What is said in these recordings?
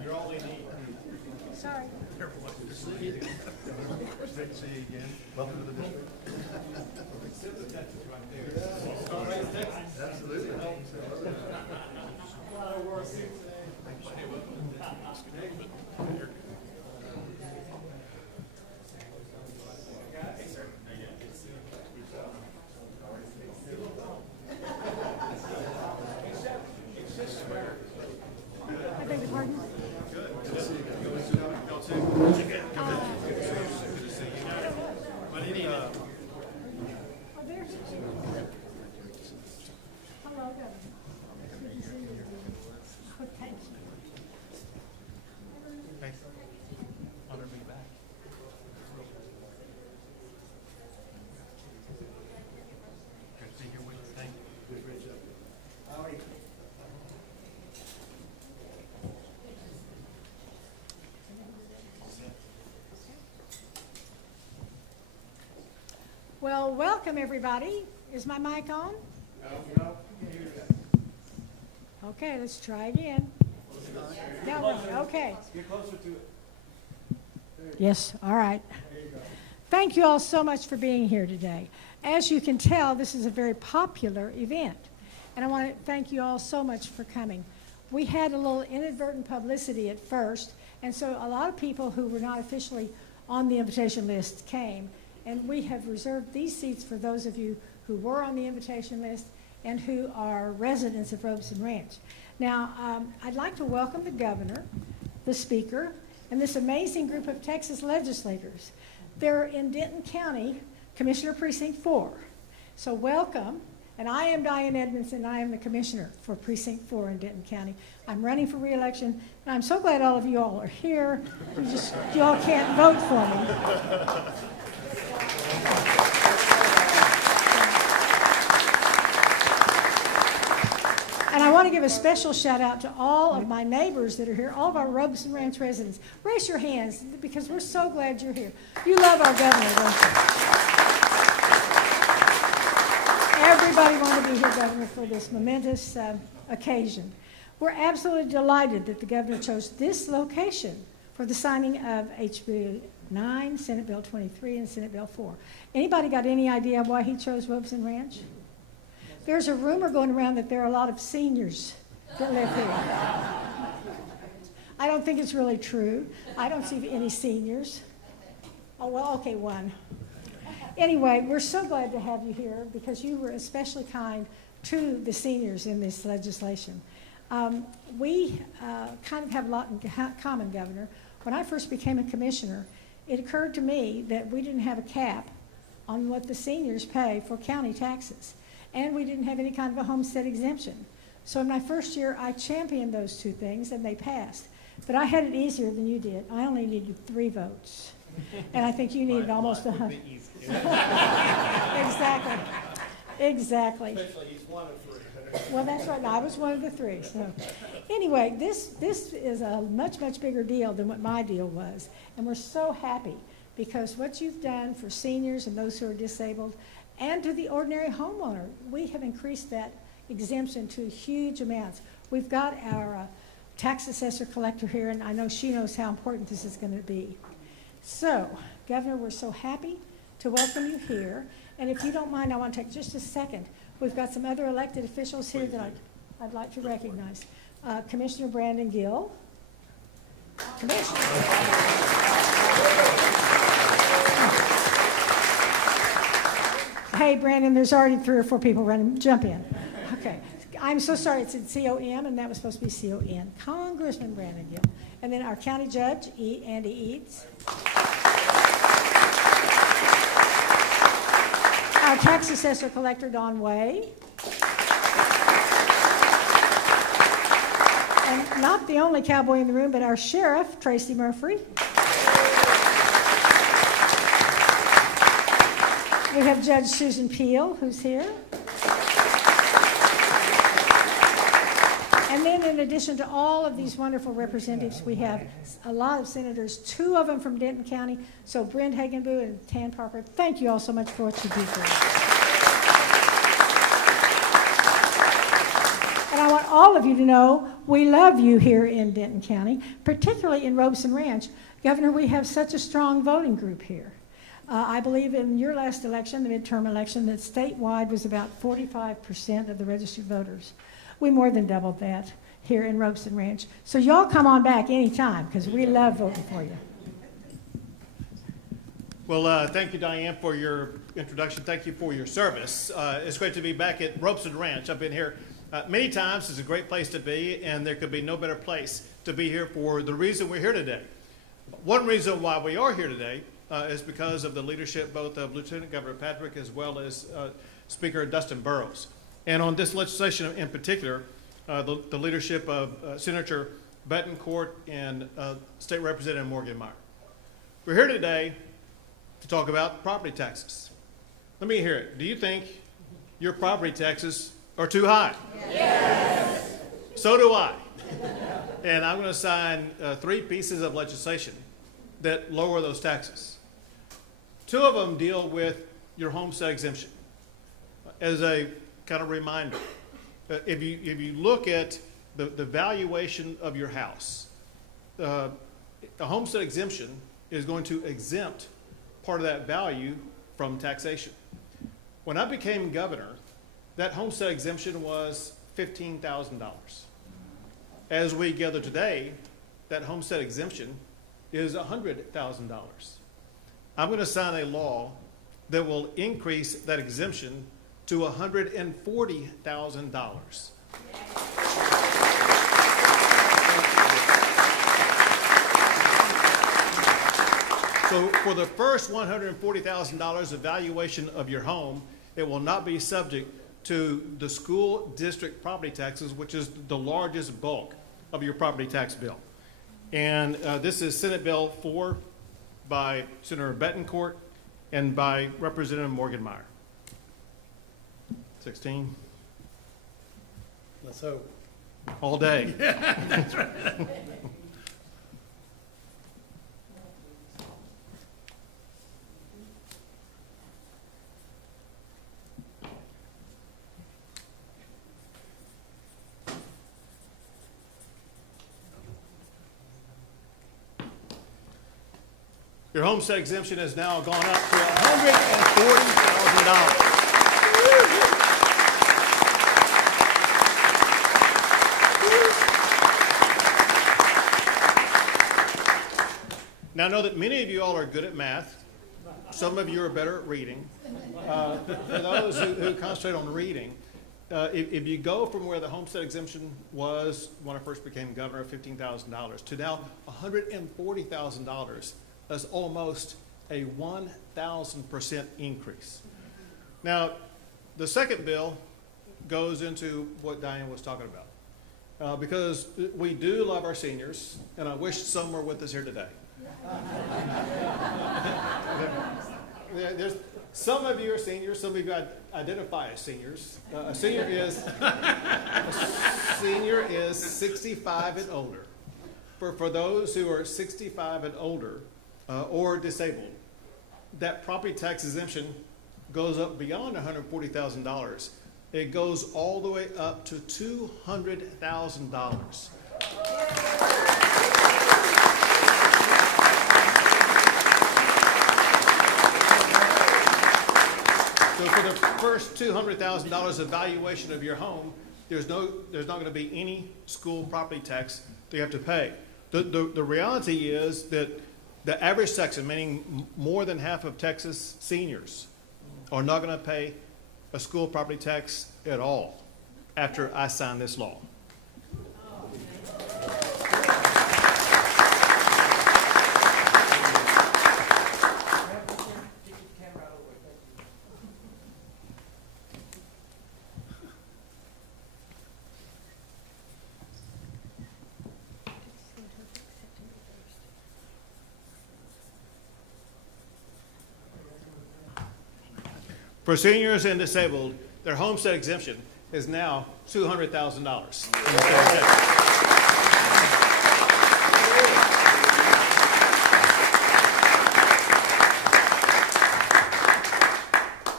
You're all they need. Sorry. Good to see you again. Welcome to the district. Absolutely. I beg your pardon? Oh, there's hello, Governor. Good to see you. Oh, thank you. Thanks. Honor to be back. Good to be here with you. Thank you. Good, great job. Well, welcome everybody. Is my mic on? No. Okay, let's try again. No, okay. Get closer to it. Yes, all right. Thank you all so much for being here today. As you can tell, this is a very popular event, and I want to thank you all so much for coming. We had a little inadvertent publicity at first, and so a lot of people who were not officially on the invitation list came, and we have reserved these seats for those of you who were on the invitation list and who are residents of Robson Ranch. Now, I'd like to welcome the governor, the speaker, and this amazing group of Texas legislators. They're in Denton County, Commissioner Precinct 4. So welcome. And I am Diane Edmonds, and I am the commissioner for Precinct 4 in Denton County. I'm running for re-election, and I'm so glad all of you all are here. You all can't vote for me. And I want to give a special shout out to all of my neighbors that are here, all of our Robson Ranch residents. Raise your hands, because we're so glad you're here. You love our governor, don't you? Everybody wanted to be here, Governor, for this momentous occasion. We're absolutely delighted that the governor chose this location for the signing of HB 9, Senate Bill 23, and Senate Bill 4. Anybody got any idea why he chose Robson Ranch? There's a rumor going around that there are a lot of seniors that live here. I don't think it's really true. I don't see any seniors. Oh, well, okay, one. Anyway, we're so glad to have you here because you were especially kind to the seniors in this legislation. We kind of have a lot in common, Governor. When I first became a commissioner, it occurred to me that we didn't have a cap on what the seniors pay for county taxes. And we didn't have any kind of a homestead exemption. So in my first year, I championed those two things, and they passed. But I had it easier than you did. I only needed 3 votes. And I think you needed almost 100. Exactly. Especially he's one of 3. Well, that's right. I was one of the 3. So anyway, this is a much, much bigger deal than what my deal was. And we're so happy because what you've done for seniors and those who are disabled and to the ordinary homeowner, we have increased that exemption to huge amounts. We've got our tax assessor collector here, and I know she knows how important this is going to be. So, Governor, we're so happy to welcome you here. And if you don't mind, I want to take just a second. We've got some other elected officials here that I'd like to recognize. Commissioner Brandon Gill. Commissioner. Hey, Brandon, there's already 3 or 4 people running. Jump in. Okay. I'm so sorry. It said C-O-M, and that was supposed to be C-O-N. Congressman Brandon Gill. And then our county judge, Andy Eads. Our tax assessor collector, Don Way. And not the only cowboy in the room, but our sheriff, Tracy Murphy. We have Judge Susan Peel, who's here. And then in addition to all of these wonderful representatives, we have a lot of senators, 2 of them from Denton County. So Brent Hagenboo and Tan Parker, thank you all so much for what you do for us. And I want all all of you to know we love you here in Denton County, particularly in Robson Ranch. Governor, we have such a strong voting group here. I believe in your last election, the midterm election, that statewide was about 45% of the registered voters. We more than doubled that here in Robson Ranch. So y'all come on back anytime, because we love voting for you. Well, thank you, Diane, for your introduction. Thank you for your service. It's great to be back at Robson Ranch. I've been here many times. It's a great place to be, and there could be no better place to be here for the reason we're here today. One reason why we are here today is because of the leadership both of Lieutenant Governor Patrick as well as Speaker Dustin Burrows. And on this legislation in particular, the leadership of Senator Bettencourt and State Representative Morgan Meyer. We're here today to talk about property taxes. Let me hear it. Do you think your property taxes are too high? Yes. So do I. And I'm going to sign 3 pieces of legislation that lower those taxes. 2 of them deal with your homestead exemption. As a kind of reminder, if you look at the valuation of your house, a homestead exemption is going to exempt part of that value from taxation. When I became governor, that homestead exemption was $15,000. As we gather today, that homestead exemption is $100,000. I'm going to sign a law that will increase that exemption to $140,000. So for the first $140,000 of valuation of your home, it will not be subject to the school district property taxes, which is the largest bulk of your property tax bill. And this is Senate Bill 4 by Senator Bettencourt and by Representative Morgan Meyer. 16. Let's hope. All day. That's right. Your homestead exemption has now gone up to $140,000. Now I know that many of you all are good at math. Some of you are better at reading. For those who concentrate on reading, if you go from where the homestead exemption was when I first became governor, $15,000, to now $140,000, that's almost a 1,000% increase. Now, the second bill goes into what Diane was talking about. Because we do love our seniors, and I wish some were with us here today. There's, some of you are seniors, some of you identify as seniors. A senior is 65 and older. For those who are 65 and older, or disabled, that property tax exemption goes up beyond $140,000. It goes all the way up to $200,000. So for the first $200,000 of valuation of your home, there's not going to be any school property tax that you have to pay. The reality is that the average Texan, meaning more than half of Texas seniors, are not going to pay a school property tax at all after I sign this law. For seniors and disabled, their homestead exemption is now $200,000.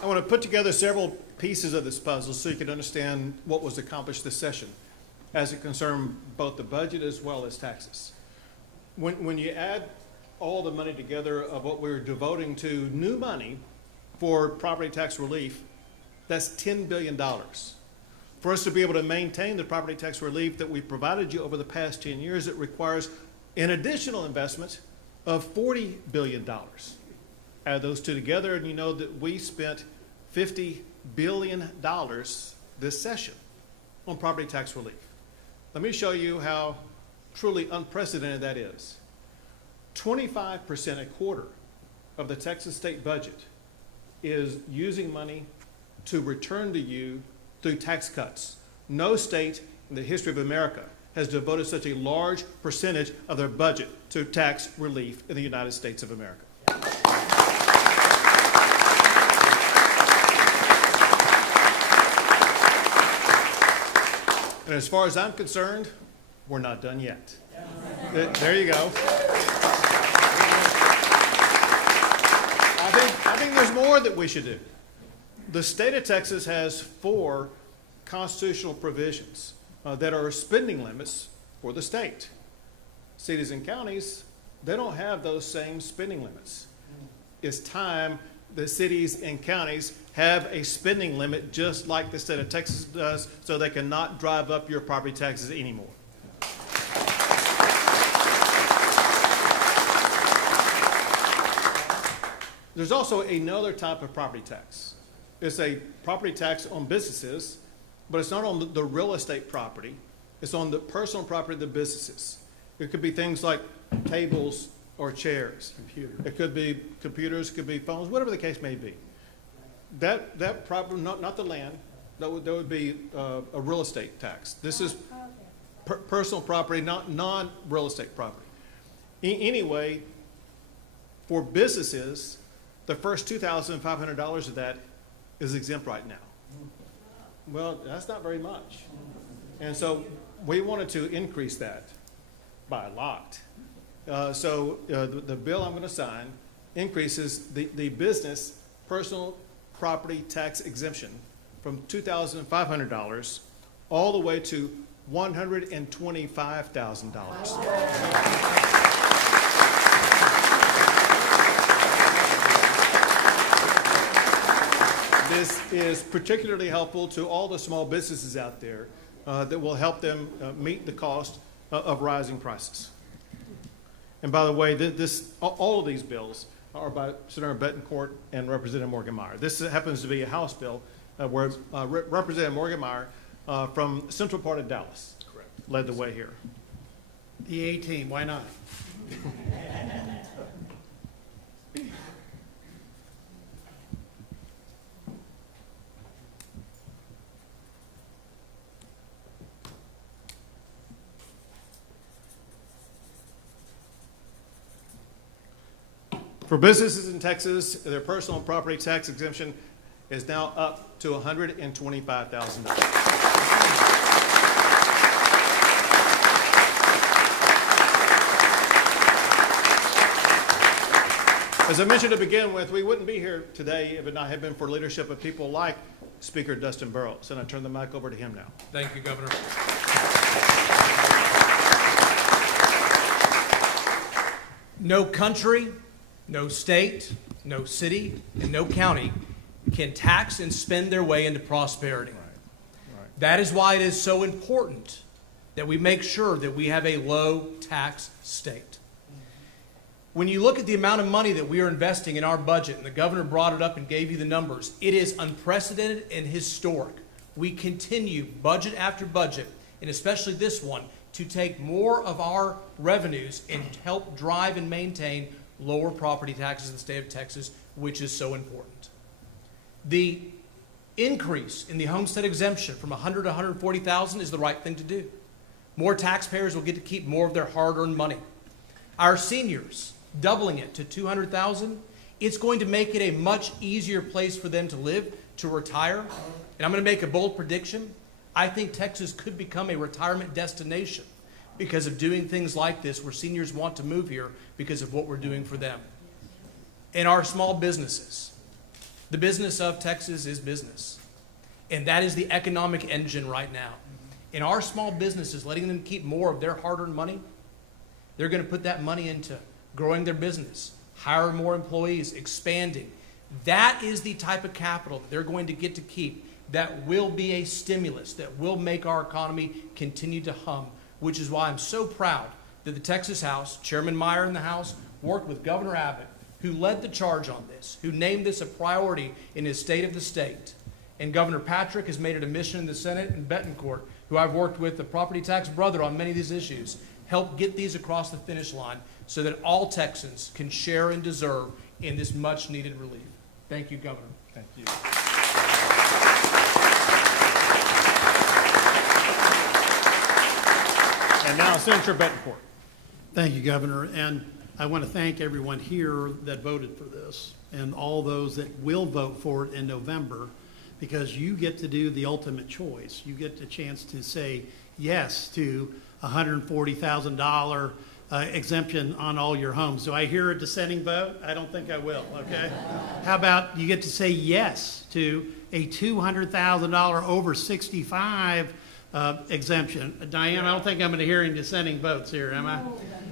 I want to put together several pieces of this puzzle so you can understand what was accomplished this session. as it concerns both the budget as well as taxes. When you add all the money together of what we're devoting to new money for property tax relief, that's $10 billion. For us to be able to maintain the property tax relief that we provided you over the past 10 years, it requires an additional investment of $40 billion. Add those two together, and you know that we spent $50 billion this session on property tax relief. Let me show you how truly unprecedented that is. 25%, a quarter, of the Texas state budget is using money to return to you through tax cuts. No state in the history of America has devoted such a large percentage of their budget to tax relief in the United States of America. And as far as I'm concerned, we're not done yet. There you go. I think there's more that we should do. The state of Texas has 4 constitutional provisions that are spending limits for the state. Cities and counties, they don't have those same spending limits. It's time the cities and counties have a spending limit just like the state of Texas does, so they cannot drive up your property taxes anymore. There's also another type of property tax. It's a property tax on businesses, but it's not on the real estate property. It's on the personal property of the businesses. It could be things like tables or chairs. It could be computers, it could be phones, whatever the case may be. That property, not the land, that would be a real estate tax. This is personal property, not non-real estate property. Anyway, for businesses, the first $2,500 of that is exempt right now. Well, that's not very much. And so we wanted to increase that by a lot. So the bill I'm going to sign increases the business personal property tax exemption from $2,500 all the way to $125,000. This is particularly helpful to all the small businesses out there that will help them meet the cost of rising prices. And by the way, all of these bills are by Senator Bettencourt and Representative Morgan Meyer. This happens to be a House bill where Representative Morgan Meyer from central part of Dallas led the way here. The A-team, why not? For businesses in Texas, their personal property tax exemption is now up to $125,000. As I mentioned to begin with, we wouldn't be here today if it not had been for leadership of people like Speaker Dustin Burrows. And I turn the mic over to him now. Thank you, Governor. No country, no state, no city, and no county can tax and spend their way into prosperity. Right. That is why it is so important that we make sure that we have a low tax state. When you look at the amount of money that we are investing in our budget, and the governor brought it up and gave you the numbers, it is unprecedented and historic. We continue budget after budget, and especially this one, to take more of our revenues and help drive and maintain lower property taxes in the state of Texas, which is so important. The increase in the homestead exemption from $100,000 to $140,000 is the right thing to do. More taxpayers will get to keep more of their hard-earned money. Our seniors, doubling it to $200,000, it's going to make it a much easier place for them to live, to retire. And I'm going to make a bold prediction. I think Texas could become a retirement destination because of doing things like this, where seniors want to move here because of what we're doing for them. And our small businesses. The business of Texas is business. And that is the economic engine right now. in our small businesses, letting them keep more of their hard-earned money, they're going to put that money into growing their business, hiring more employees, expanding. That is the type of capital that they're going to get to keep that will be a stimulus, that will make our economy continue to hum, which is why I'm so proud that the Texas House, Chairman Meyer in the House, worked with Governor Abbott, who led the charge on this, who named this a priority in his State of the State. And Governor Patrick has made it a mission in the Senate, and Bettencourt, who I've worked with, the property tax brother on many of these issues, help get these across the finish line so that all Texans can share and deserve in this much needed relief. Thank you, Governor. Thank you. And now Senator Bettencourt. Thank you, Governor. And I want to thank everyone here that voted for this and all those that will vote for it in November, because you get to do the ultimate choice. You get the chance to say yes to $140,000 exemption on all your homes. Do I hear a dissenting vote? I don't think I will, okay? How about you get to say yes to a $200,000 over 65 exemption? Diane, I don't think I'm going to hear any dissenting votes here, am I?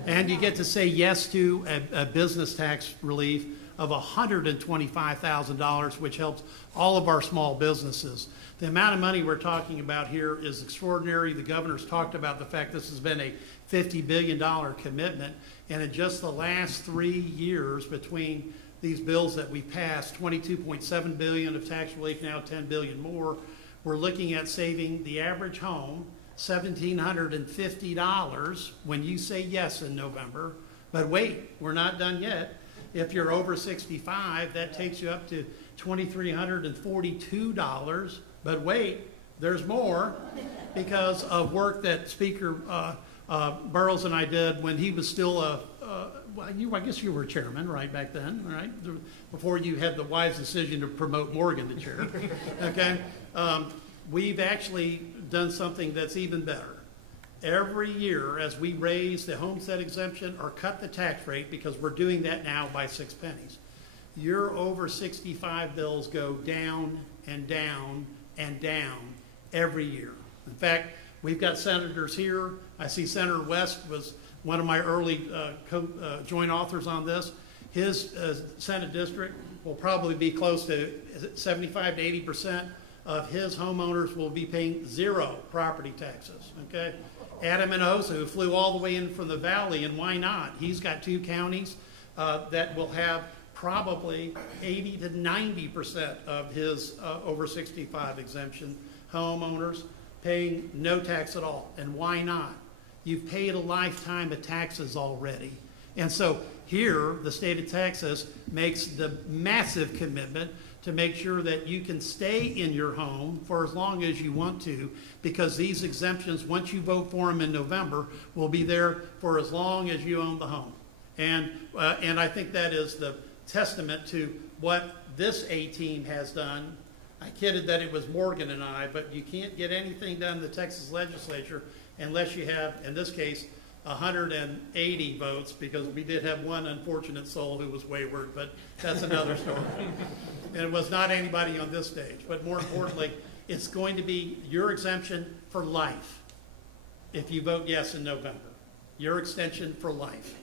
And you get to say yes to a business tax relief of $125,000, which helps all of our small businesses. The amount of money we're talking about here is extraordinary. The governor's talked about the fact this has been a $50 billion commitment, and in just the last 3 years between these bills that we passed, $22.7 billion of tax relief, now $10 billion more, we're looking at saving the average home $1,750 when you say yes in November. But wait, we're not done yet. If you're over 65, that takes you up to $2,342. But wait, there's more, because of work that Speaker Burrows and I did when he was still I guess you were chairman right back then, right? Before you had the wise decision to promote Morgan to chair. Okay, we've actually done something that's even better. Every year, as we raise the homestead exemption or cut the tax rate, because we're doing that now by 6 pennies, your over 65 bills go down and down and down every year. In fact, we've got senators here. I see Senator West was one of my early joint authors on this. His Senate district will probably be close to 75 to 80% of his homeowners will be paying 0 property taxes, okay? Adam Inosa, who flew all the way in from the valley, and why not? He's got 2 counties that will have probably 80 to 90% of his over 65 exemption homeowners paying no tax at all. And why not? You've paid a lifetime of taxes already. And so here, the state of Texas makes the massive commitment to make sure that you can stay in your home for as long as you want to, because these exemptions, once you vote for them in November, will be there for as long as you own the home. And I think that is the testament to what this A-team has done. I kidded that it was Morgan and I, but you can't get anything done in the Texas Legislature unless you have, in this case, 180 votes, because we did have one unfortunate soul who was wayward, but that's another story. And it was not anybody on this stage. But more importantly, it's going to be your exemption for life if you vote yes in November. Your extension for life.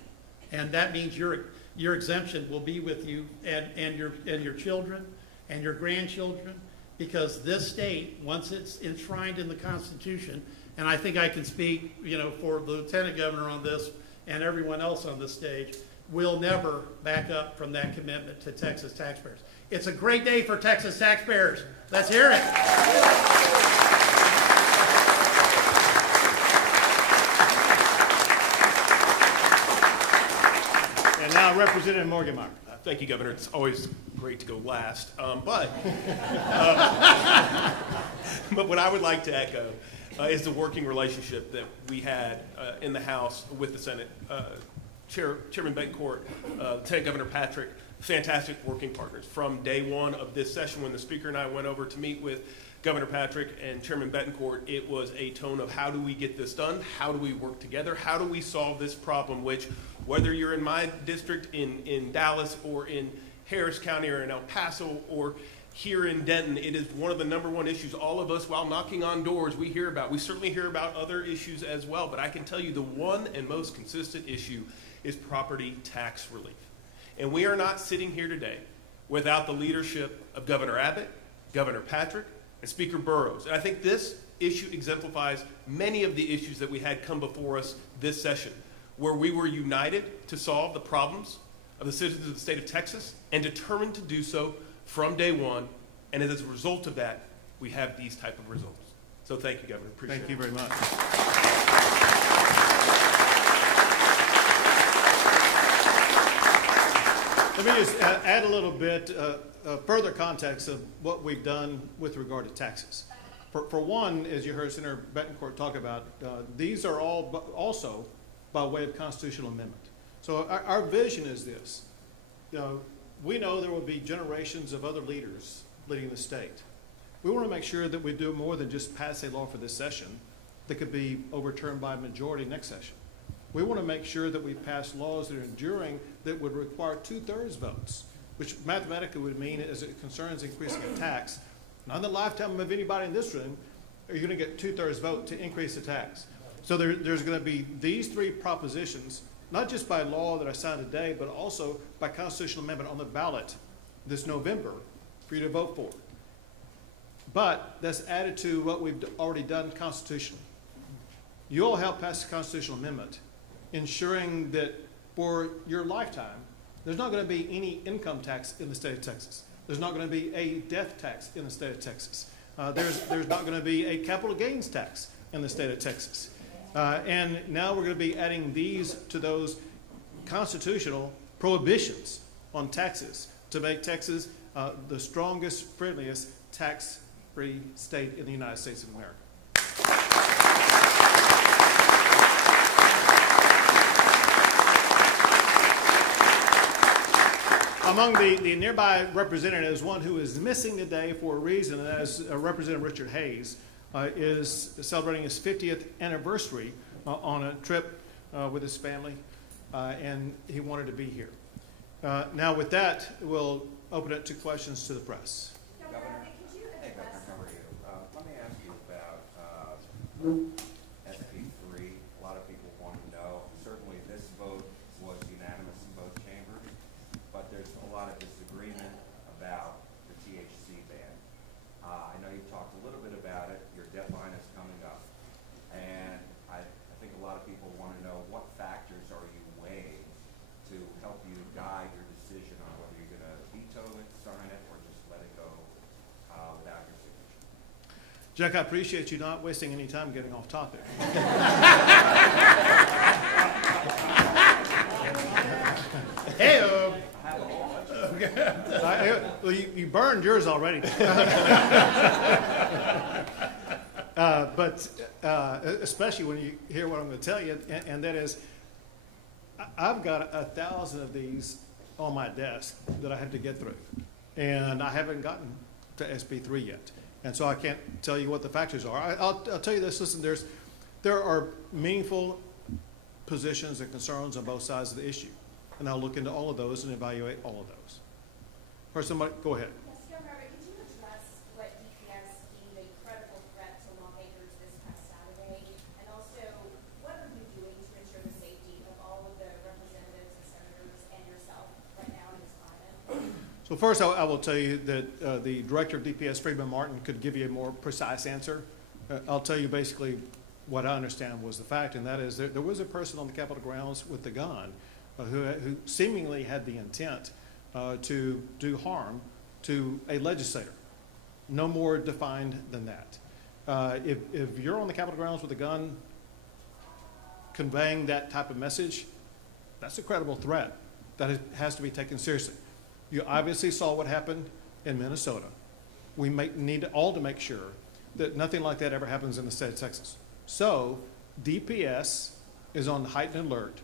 And that means your exemption will be with you and your children and your grandchildren, because this state, once it's enshrined in the Constitution, and I think I can speak, for the Lieutenant Governor on this and everyone else on this stage, will never back up from that commitment to Texas taxpayers. It's a great day for Texas taxpayers. Let's hear it. And now Representative Morgan Meyer. Thank you, Governor. It's always great to go last. But what I would like to echo is the working relationship that we had in the House with the Senate. Chairman Bettencourt, Lieutenant Governor Patrick, fantastic working partners. From day one of this session, when the Speaker and I went over to meet with Governor Patrick and Chairman Bettencourt, it was a tone of how do we get this done? How do we work together? How do we solve this problem, which, whether you're in my district in Dallas or in Harris County or in El Paso or here in Denton, it is one of the #1 issues all of us, while knocking on doors, we hear about. We certainly hear about other issues as well, but I can tell you the one and most consistent issue is property tax relief. And we are not sitting here today without the leadership of Governor Abbott, Governor Patrick, and Speaker Burrows. And I think this issue exemplifies many of the issues that we had come before us this session, where we were united to solve the problems of the citizens of the state of Texas and determined to do so from day one. And as a result of that, we have these type of results. So thank you, Governor. Appreciate it. Thank you very much. Let me just add a little bit further context of what we've done with regard to taxes. For one, as you heard Senator Bettencourt talk about, these are all also by way of constitutional amendment. So our vision is this. We know there will be generations of other leaders leading the state. We want to make sure that we do more than just pass a law for this session that could be overturned by a majority next session. We want to make sure that we pass laws that are enduring that would require 2/3 votes, which mathematically would mean, as it concerns increasing a tax, not in the lifetime of anybody in this room are you going to get 2/3 vote to increase the tax. So there's going to be these 3 propositions, not just by law that I signed today, but also by constitutional amendment on the ballot this November for you to vote for. But that's added to what we've already done constitutionally. You all helped pass the constitutional amendment, ensuring that for your lifetime, there's not going to be any income tax in the state of Texas. There's not going to be a death tax in the state of Texas. There's not going to be a capital gains tax in the state of Texas. And now we're going to be adding these to those constitutional prohibitions on taxes to make Texas the strongest, friendliest, tax-free state in the United States of America. Among the nearby representatives, one who is missing today for a reason, and that is Representative Richard Hayes, is celebrating his 50th anniversary on a trip with his family, and he wanted to be here. Now with that, we'll open it to questions to the press. Governor, could you address? How are you? Let me ask you about SB3. A lot of people want to know. Certainly this vote was unanimous in both chambers, but there's a lot of disagreement about the THC ban. I know you've talked a little bit about it. Your deadline is coming up. And I think a lot of people want to know what factors are you weighing to help you guide your decision on whether you're going to veto it, sign it, or just let it go without your signature. Jack, I appreciate you not wasting any time getting off topic. Hey-o. Well, you burned yours already. But especially when you hear what I'm going to tell you, and that is, I've got 1,000 of these on my desk that I have to get through, and I haven't gotten to SB3 yet, and so I can't tell you what the factors are. I'll tell you this. Listen, there are meaningful positions and concerns on both sides of the issue, and I'll look into all of those and evaluate all of those. Or somebody, go ahead. Yes, Governor, could you address what DPS deemed a credible threat to lawmakers this past Saturday, and also what are you doing to ensure the safety of all of the representatives and senators and yourself right now in this climate? So first, I will tell you that the director of DPS, Freeman Martin, could give you a more precise answer. I'll tell you basically what I understand was the fact, and that is there was a person on the Capitol grounds with a gun who seemingly had the intent to do harm to a legislator. No more defined than that. If you're on the Capitol grounds with a gun conveying that type of message, that's a credible threat that has to be taken seriously. You obviously saw what happened in Minnesota. We need all to make sure that nothing like that ever happens in the state of Texas. So DPS is on heightened alert.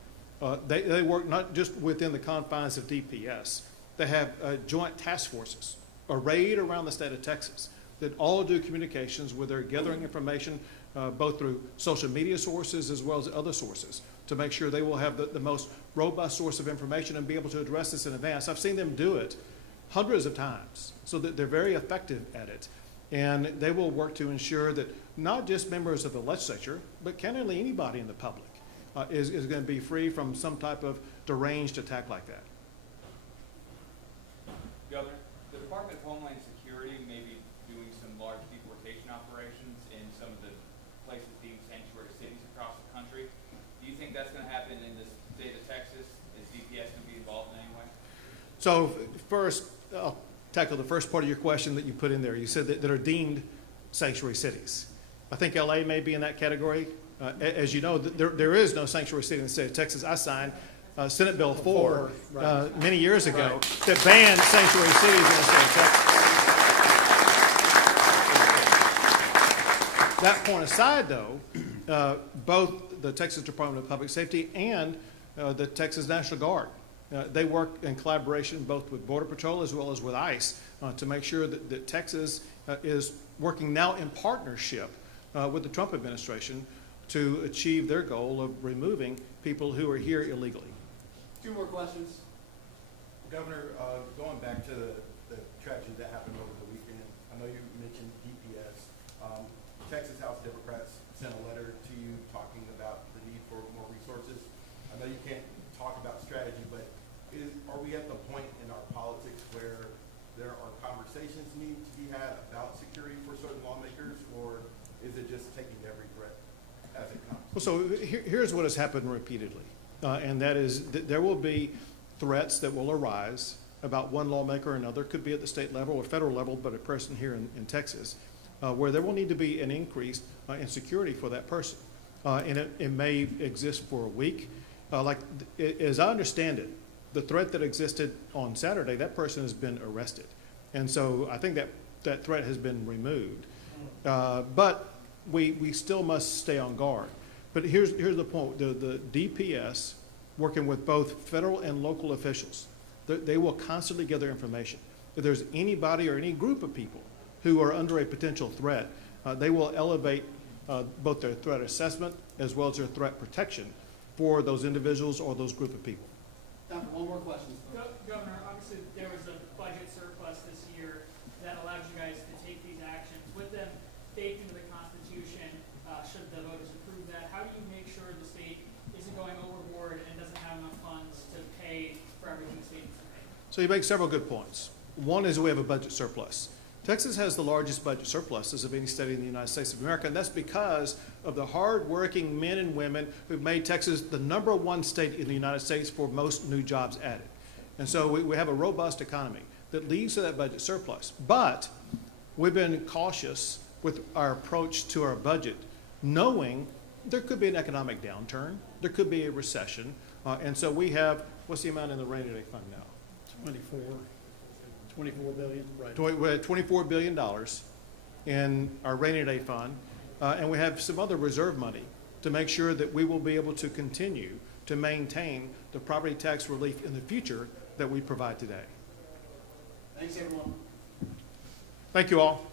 They work not just within the confines of DPS. They have joint task forces arrayed around the state of Texas that all do communications where they're gathering information both through social media sources as well as other sources to make sure they will have the most robust source of information and be able to address this in advance. I've seen them do it hundreds of times, so that they're very effective at it. And they will work to ensure that not just members of the legislature, but candidly anybody in the public is going to be free from some type of deranged attack like that. Governor, the Department of Homeland Security may be doing some large deportation operations in some of the places deemed sanctuary cities across the country. Do you think that's going to happen in the state of Texas? Is DPS going to be involved in any way? So first, I'll tackle the first part of your question that you put in there. You said that are deemed sanctuary cities. I think LA may be in that category. As you know, there is no sanctuary city in the state of Texas. I signed Senate Bill 4 many years ago that banned sanctuary cities in the state of Texas. That point aside, though, both the Texas Department of Public Safety and the Texas National Guard, they work in collaboration both with Border Patrol as well as with ICE to make sure that Texas is working now in partnership with the Trump administration to achieve their goal of removing people who are here illegally. Two more questions. Governor, going back to the tragedy that happened over the weekend, I know you mentioned DPS. Texas House Democrats sent a letter to you talking about the need for more resources. I know you can't talk about strategy, but are we at the point in our politics where there are conversations need to be had about security for certain lawmakers, or is it just taking every threat as it comes? Well, so here's what has happened repeatedly, and that is that there will be threats that will arise about one lawmaker or another, could be at the state level or federal level, but a person here in Texas, where there will need to be an increase in security for that person. And it may exist for a week. As I understand it, the threat that existed on Saturday, that person has been arrested. And so I think that threat has been removed. But we still must stay on guard. But here's the point. The DPS, working with both federal and local officials, they will constantly gather information. If there's anybody or any group of people who are under a potential threat, they will elevate both their threat assessment as well as their threat protection for those individuals or those group of people. Time for one more question. Governor, obviously there was a budget surplus this year that allows you guys to take these actions. With them baked into the Constitution, should the voters approve that, how do you make sure the state isn't going overboard and doesn't have enough funds to pay for everything the state needs to pay? So you make several good points. One is we have a budget surplus. Texas has the largest budget surpluses of any state in the United States of America, and that's because of the hard-working men and women who've made Texas the #1 state in the United States for most new jobs added. And so we have a robust economy that leads to that budget surplus. But we've been cautious with our approach to our budget, knowing there could be an economic downturn, there could be a recession, and so we have, what's the amount in the rainy day fund now? 24 billion, right. We're at $24 billion in our rainy day fund, and we have some other reserve money to make sure that we will be able to continue to maintain the property tax relief in the future that we provide today. Thanks, everyone. Thank you all.